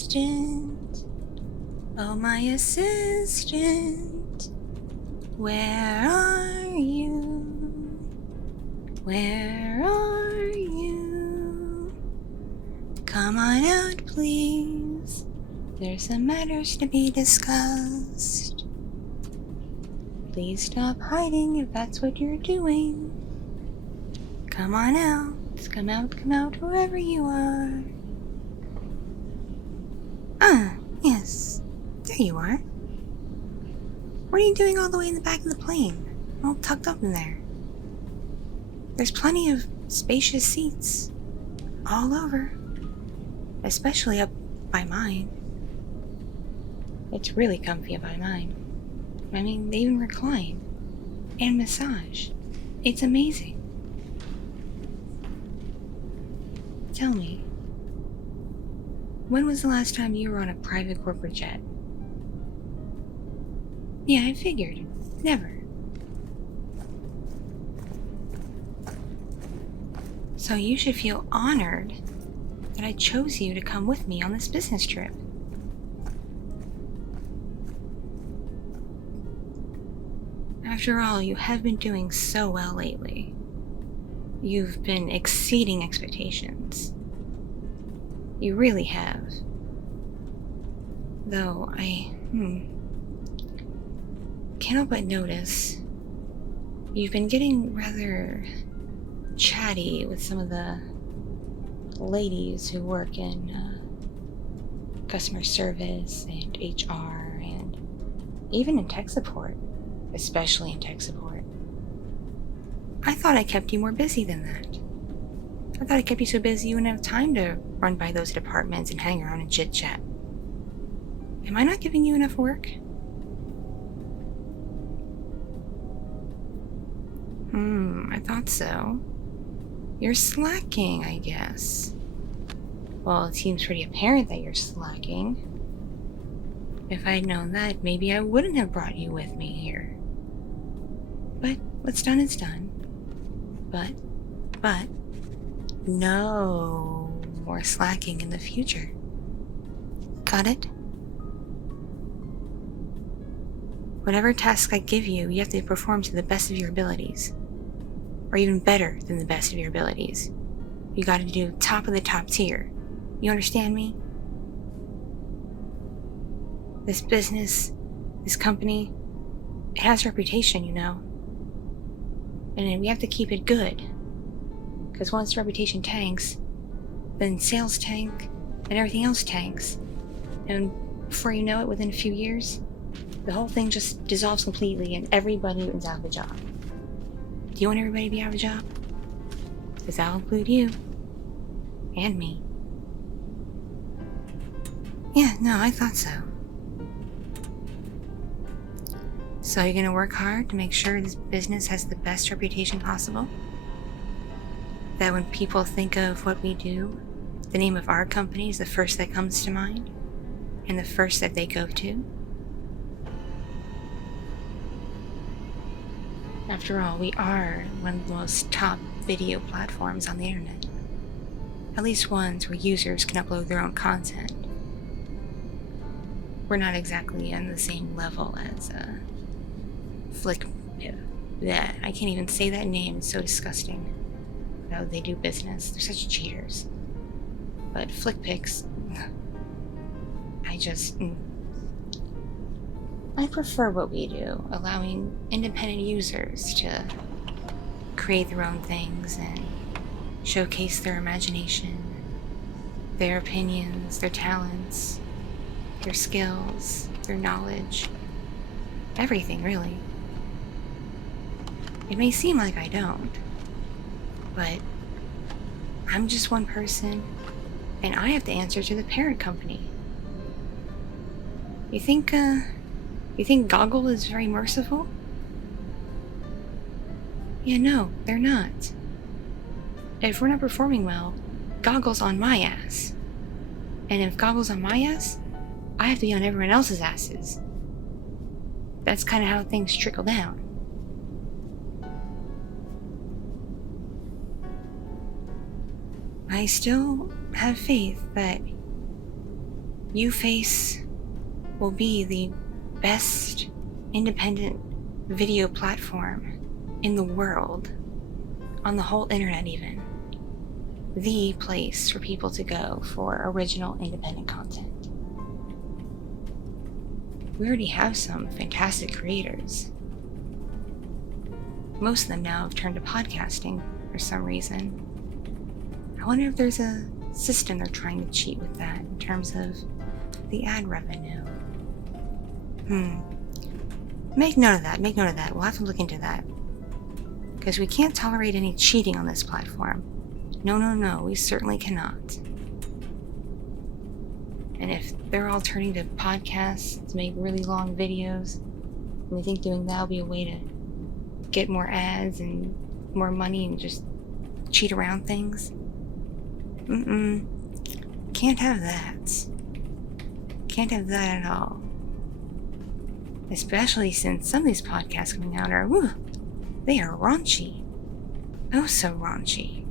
assistant. Oh, my assistant. Where are you? Where are you? Come on out, please. There's some matters to be discussed. Please stop hiding if that's what you're doing. Come on out. Come out, whoever you are. Ah, yes. There you are. What are you doing all the way in the back of the plane? All tucked up in there. There's plenty of spacious seats. All over. Especially up by mine. It's really comfy up by mine. I mean, they even recline. And massage. It's amazing. Tell me, when was the last time you were on a private corporate jet? Yeah, I figured. Never. So you should feel honored that I chose you to come with me on this business trip. After all, you have been doing so well lately. You've been exceeding expectations. You really have. Though I can't help but notice you've been getting rather chatty with some of the ladies who work in customer service and HR and even in tech support, especially in tech support. I thought I kept you more busy than that. I thought I kept you so busy you wouldn't have time to run by those departments and hang around and chit-chat. Am I not giving you enough work? I thought so. You're slacking, I guess. Well, it seems pretty apparent that you're slacking. If I'd known that, maybe I wouldn't have brought you with me here. But what's done is done. But, no more slacking in the future. Got it? Whatever task I give you, you have to perform to the best of your abilities. Or even better than the best of your abilities. You gotta do top of the top tier. You understand me? This business, this company, it has a reputation, you know. And we have to keep it good. Because once the reputation tanks, then sales tank, and everything else tanks. And before you know it, within a few years, the whole thing just dissolves completely and everybody is out of a job. Do you want everybody to be out of a job? Because that'll include you. And me. Yeah, no, I thought so. So you're gonna work hard to make sure this business has the best reputation possible? That when people think of what we do, the name of our company is the first that comes to mind? And the first that they go to? After all, we are one of the most top video platforms on the internet. At least ones where users can upload their own content. We're not exactly on the same level as Flick. Yeah, I can't even say that name, it's so disgusting. How they do business, they're such cheaters. But FlickPix, I prefer what we do, allowing independent users to create their own things and showcase their imagination, their opinions, their talents, their skills, their knowledge, everything really. It may seem like I don't, but I'm just one person, and I have to answer to the parent company. You think Goggle is very merciful? Yeah, no, they're not. If we're not performing well, Goggle's on my ass. And if Goggle's on my ass, I have to be on everyone else's asses. That's kind of how things trickle down. I still have faith that YouFace will be the best independent video platform in the world, on the whole internet even. The place for people to go for original independent content. We already have some fantastic creators. Most of them now have turned to podcasting for some reason. I wonder if there's a system they're trying to cheat with that in terms of the ad revenue. Make note of that. We'll have to look into that. Because we can't tolerate any cheating on this platform. No, we certainly cannot. And if they're all turning to podcasts to make really long videos, and they think doing that will be a way to get more ads and more money and just cheat around things, can't have that. Can't have that at all. Especially since some of these podcasts coming out are, they are raunchy. Oh, so raunchy.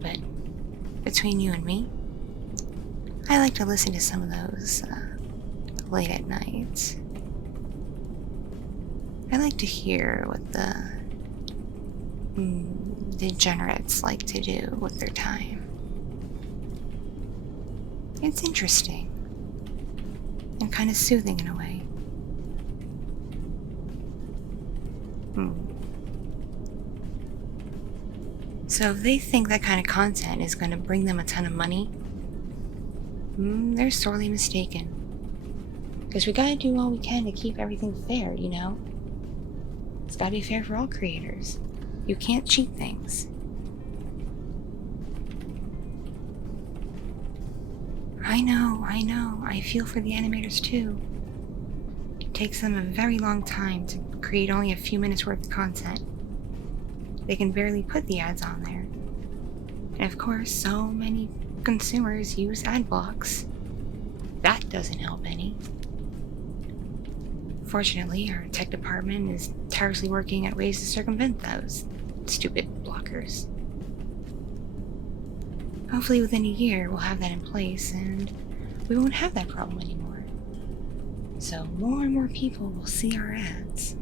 But between you and me, I like to listen to some of those late at night. I like to hear what the degenerates like to do with their time. It's interesting and kind of soothing in a way. So if they think that kind of content is going to bring them a ton of money, they're sorely mistaken. Because we gotta do all we can to keep everything fair, you know? It's gotta be fair for all creators. You can't cheat things. I know. I feel for the animators too. It takes them a very long time to create only a few minutes worth of content. They can barely put the ads on there. And of course, so many consumers use ad blocks. That doesn't help any. Fortunately, our tech department is tirelessly working at ways to circumvent those stupid blockers. Hopefully within a year we'll have that in place and we won't have that problem anymore. So more and more people will see our ads.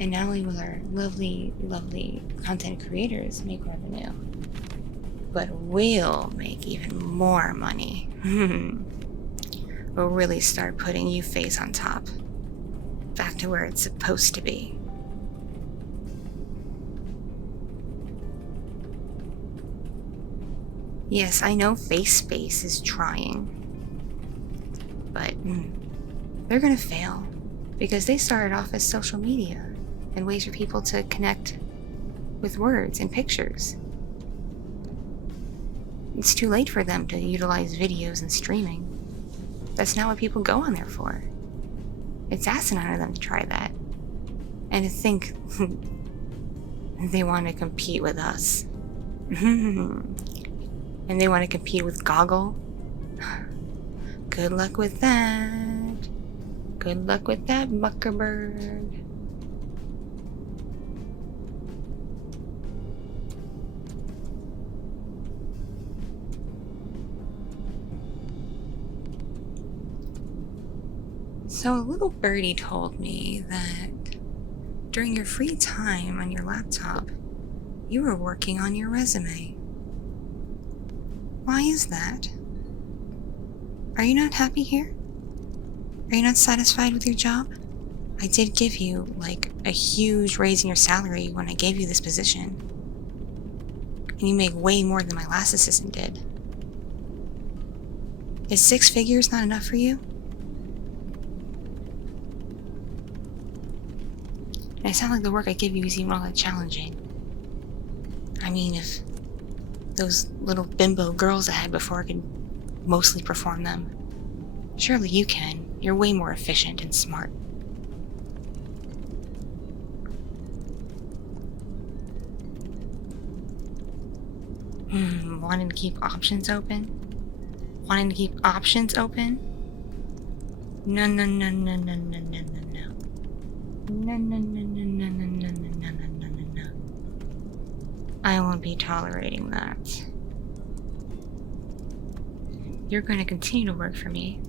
And not only will our lovely, lovely content creators make revenue, but we'll make even more money. We'll really start putting YouFace on top. Back to where it's supposed to be. Yes, I know FaceSpace is trying. But they're gonna fail. Because they started off as social media and ways for people to connect with words and pictures. It's too late for them to utilize videos and streaming. That's not what people go on there for. It's asinine of them to try that. And to think they want to compete with us. And they want to compete with Goggle. Good luck with that. Good luck with that, Buckerbird. So a little birdie told me that during your free time on your laptop, you were working on your resume. Why is that? Are you not happy here? Are you not satisfied with your job? I did give you, like, a huge raise in your salary when I gave you this position. And you make way more than my last assistant did. Is 6 figures not enough for you? And it sounds like the work I give you is even all that challenging. I mean, if those little bimbo girls I had before could mostly perform them, surely you can. You're way more efficient and smart. Wanting to keep options open? Wanting to keep options open? No. No. I won't be tolerating that. you're going to continue to work for me,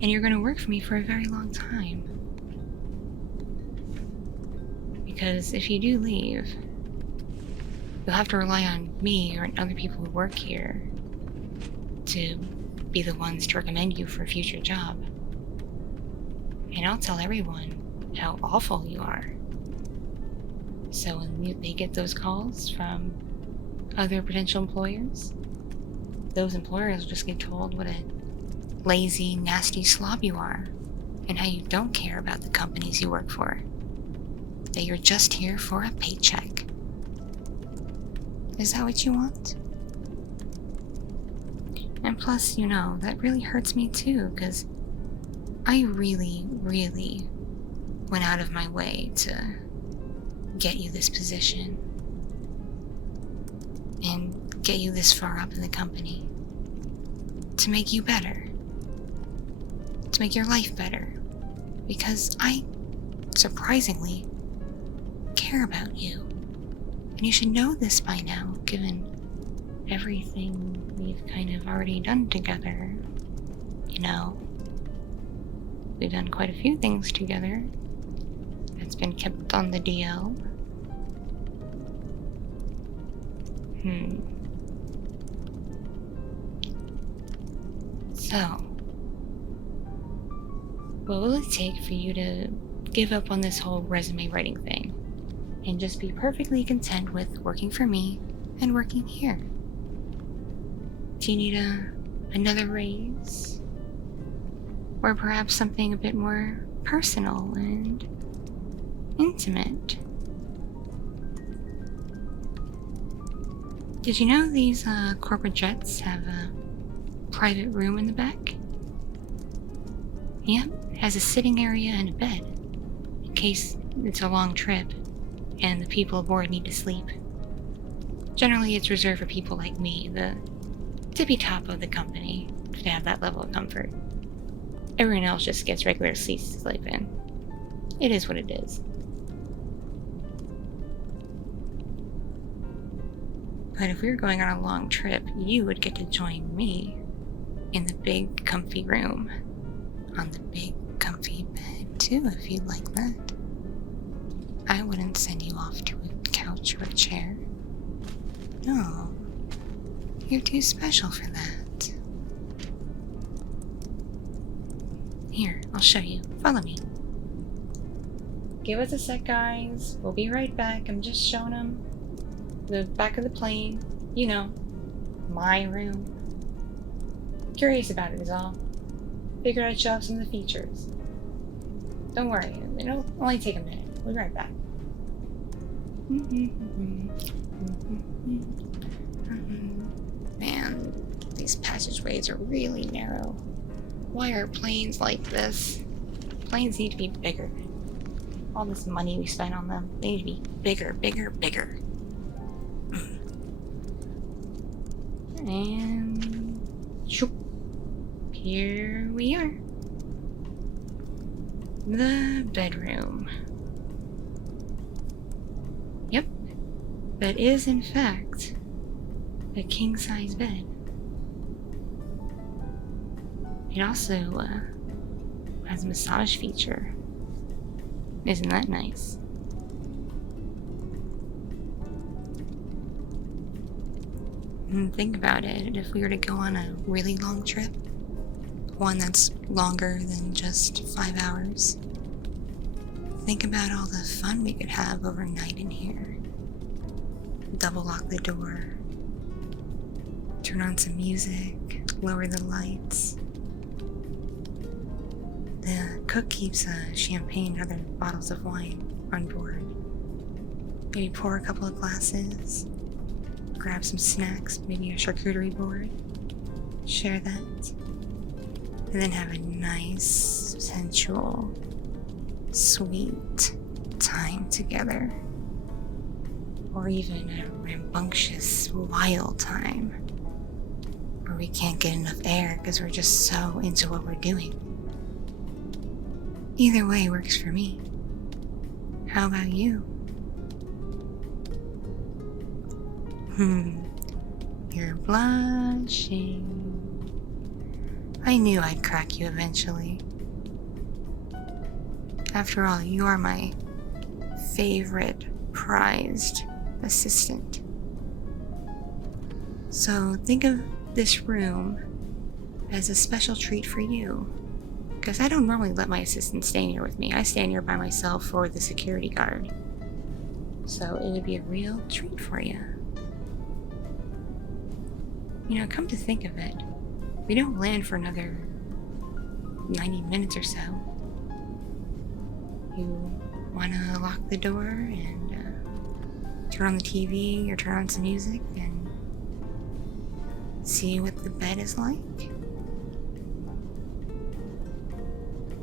and you're going to work for me for a very long time. Because if you do leave, you'll have to rely on me or other people who work here to be the ones to recommend you for a future job. And I'll tell everyone how awful you are. So when they get those calls from other potential employers, those employers will just get told what a lazy, nasty slob you are, and how you don't care about the companies you work for. That you're just here for a paycheck. Is that what you want? And plus, that really hurts me too, because I really, really went out of my way to get you this position and get you this far up in the company, to make you better, to make your life better, because I, surprisingly, care about you. And you should know this by now, given everything we've kind of already done together. We've done quite a few things together that's been kept on the DL. So, what will it take for you to give up on this whole resume writing thing and just be perfectly content with working for me and working here? Do you need another raise? Or perhaps something a bit more personal and intimate? Did you know these corporate jets have a private room in the back? Yep, it has a sitting area and a bed, in case it's a long trip and the people aboard need to sleep. Generally, it's reserved for people like me, the tippy top of the company, to have that level of comfort. Everyone else just gets regular seats to sleep in. It is what it is. But if we were going on a long trip, you would get to join me in the big, comfy room. On the big, comfy bed, too, if you'd like that. I wouldn't send you off to a couch or a chair. No. You're too special for that. Here, I'll show you. Follow me. Give us a sec, guys. We'll be right back. I'm just showing them the back of the plane. My room. Curious about it is all. Figured I'd show off some of the features. Don't worry, it'll only take a minute. We'll be right back. Man, these passageways are really narrow. Why are planes like this? Planes need to be bigger. All this money we spend on them, they need to be bigger, bigger, bigger. And shoop, here we are. The bedroom. Yep, that is in fact a king-size bed. It also has a massage feature. Isn't that nice? And think about it, if we were to go on a really long trip, one that's longer than just 5 hours, think about all the fun we could have overnight in here. Double lock the door, turn on some music, lower the lights. The cook keeps champagne and other bottles of wine on board. Maybe pour a couple of glasses, grab some snacks, maybe a charcuterie board, share that, and then have a nice, sensual, sweet time together. Or even a rambunctious, wild time, where we can't get enough air because we're just so into what we're doing. Either way works for me. How about you? You're blushing. I knew I'd crack you eventually. After all, you are my favorite, prized assistant. So think of this room as a special treat for you. Because I don't normally let my assistant stand here with me. I stand here by myself or the security guard. So it would be a real treat for you. You know, come to think of it, we don't land for another 90 minutes or so. You want to lock the door and turn on the TV or turn on some music and see what the bed is like?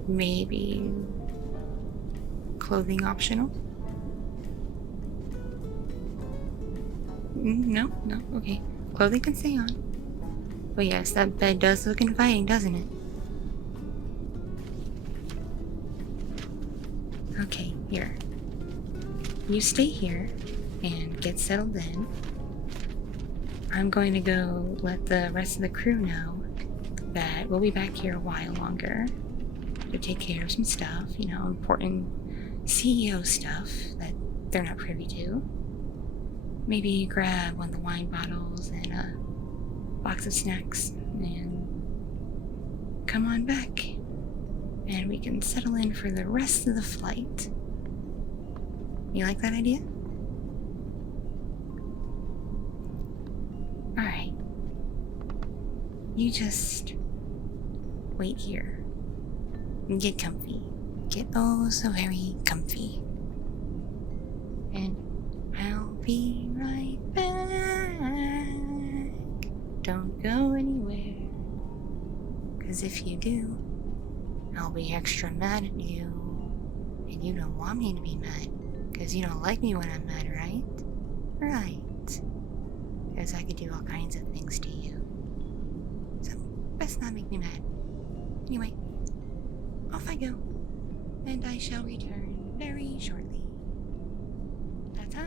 Maybe clothing optional? No, okay. Clothing can stay on. But yes, that bed does look inviting, doesn't it? Okay, here. You stay here and get settled in. I'm going to go let the rest of the crew know that we'll be back here a while longer to take care of some stuff, you know, important CEO stuff that they're not privy to. Maybe grab one of the wine bottles and a box of snacks and come on back. And we can settle in for the rest of the flight. You like that idea? Alright. You just wait here and get comfy. Get oh so very comfy. And I'll be right back. Don't go anywhere. 'Cause if you do, I'll be extra mad at you. And you don't want me to be mad. 'Cause you don't like me when I'm mad, right? Right. 'Cause I could do all kinds of things to you. So, best not make me mad. Anyway, off I go. And I shall return very shortly. Ta-ta!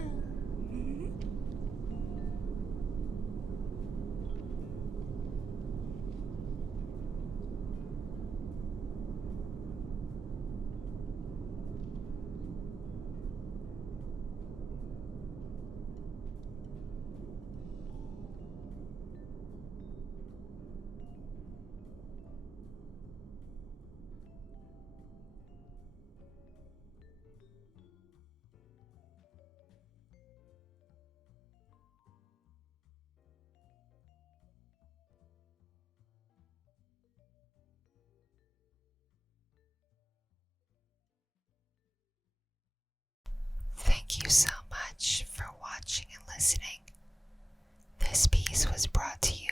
Thank you so much for watching and listening. This piece was brought to you